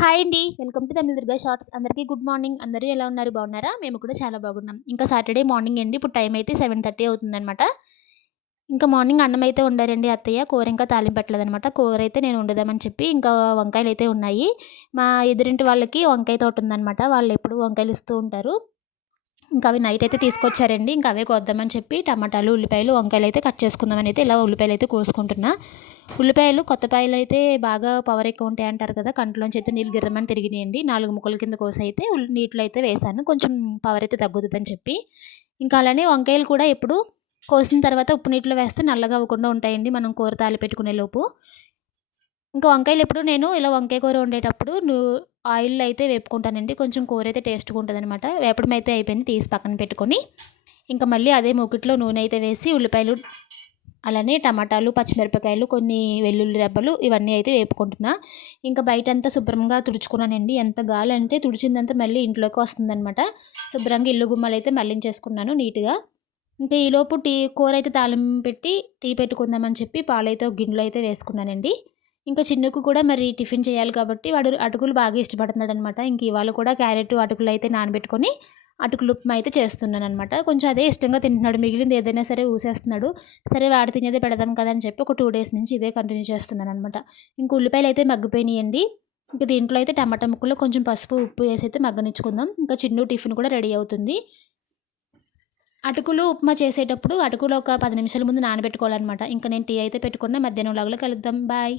Hi అండి. Welcome to Tamil Durga shorts. అందరికీ good morning. అందరూ ఎలా ఉన్నారు? బాగున్నారా? మేము కూడా చాలా బాగున్నాం. ఇంకా సాటర్డే మార్నింగ్ అండి. ఇప్పుడు టైం అయితే 7:30 అవుతుందనమాట. ఇంకా మార్నింగ్ అన్నం అయితే వండారండి అత్తయ్య. కూర ఇంకా తాలింపు పెట్టలేదనమాట. కూర అయితే నేను వండుదామని చెప్పి ఇంకా వంకాయలైతే ఉన్నాయి. మా ఎదురింటి వాళ్ళకి వంకాయ తోట ఉందనమాట. వాళ్ళు ఎప్పుడు వంకాయలు ఇస్తూ ఉంటారు. ఇంకా అవి నైట్ అయితే తీసుకొచ్చారండి. ఇంకా అవే కోద్దామని చెప్పి టమాటాలు, ఉల్లిపాయలు, వంకాయలు అయితే కట్ చేసుకుందామని అయితే ఇలా ఉల్లిపాయలు అయితే కోసుకుంటున్నా. ఉల్లిపాయలు కొత్తపాయలు అయితే బాగా పవర్ ఎక్కువ ఉంటాయి అంటారు కదా, కంట్లోంచి అయితే నీళ్ళు గిర్రమని తిరిగినాయండి. 4 ముక్కల కింద కోసి అయితే నీటిలో అయితే వేసాను, కొంచెం పవర్ అయితే తగ్గుతుందని చెప్పి. ఇంకా అలానే వంకాయలు కూడా ఎప్పుడు కోసిన తర్వాత ఉప్పు నీటిలో వేస్తే నల్లగా అవ్వకుండా ఉంటాయండి, మనం కూర తాలి పెట్టుకునే లోపు. ఇంకా వంకాయలు ఎప్పుడు నేను ఇలా వంకాయ కూర వండేటప్పుడు ఆయిల్‌లో అయితే వేపుకుంటానండి. కొంచెం కూర అయితే టేస్ట్‌గా ఉంటదనమాట. వేపడం అయితే అయిపోయింది. తీసి పక్కన పెట్టుకొని, ఇంకా మళ్ళీ అదే మూకిట్లో నూనె అయితే వేసి ఉల్లిపాయలు, అలానే టమాటాలు, పచ్చిమిరపకాయలు, కొన్ని వెల్లుల్లి రెబ్బలు ఇవన్నీ అయితే వేపుకుంటున్నా. ఇంకా బయటంతా శుభ్రంగా తుడుచుకున్నానండి. ఎంత గాలి అంటే తుడిచిందంతా మళ్ళీ ఇంట్లోకి వస్తుందనమాట. శుభ్రంగా ఇల్లు గుమ్మాలైతే మళ్ళించేసుకున్నాను నీట్‌గా. ఇంకా ఈలోపు కూర అయితే తాలింపు పెట్టి టీ పెట్టుకుందామని చెప్పి పాలైతే ఒక గిన్నెలో అయితే వేసుకున్నానండి. ఇంకా చిన్నుకు కూడా మరి టిఫిన్ చేయాలి కాబట్టి వాడు అటుకులు బాగా ఇష్టపడుతున్నాడనమాట. ఇంక ఇవాళ కూడా క్యారెట్, అటుకులు అయితే నానబెట్టుకొని అటుకులు ఉప్మా అయితే చేస్తున్నాననమాట. కొంచెం అదే ఇష్టంగా తింటున్నాడు. మిగిలింది ఏదైనా సరే ఊసేస్తున్నాడు. సరే వాడు తినేదే పెడదాం కదా అని చెప్పి ఒక 2 డేస్ నుంచి ఇదే కంటిన్యూ చేస్తున్నాననమాట. ఇంక ఉల్లిపాయలు అయితే మగ్గిపోయినాయండి. ఇంక దీంట్లో అయితే టమాటా ముక్కలు కొంచెం పసుపు, ఉప్పు వేసి అయితే మగ్గనిచ్చుకుందాం. ఇంకా చిన్ను టిఫిన్ కూడా రెడీ అవుతుంది. అటుకులు ఉప్మా చేసేటప్పుడు అటుకులు ఒక 10 నిమిషాల ముందు నానబెట్టుకోవాలనమాట. ఇంక నేను టీ అయితే పెట్టుకున్న. మధ్యాహ్నం లాగా కలుద్దాం. బాయ్.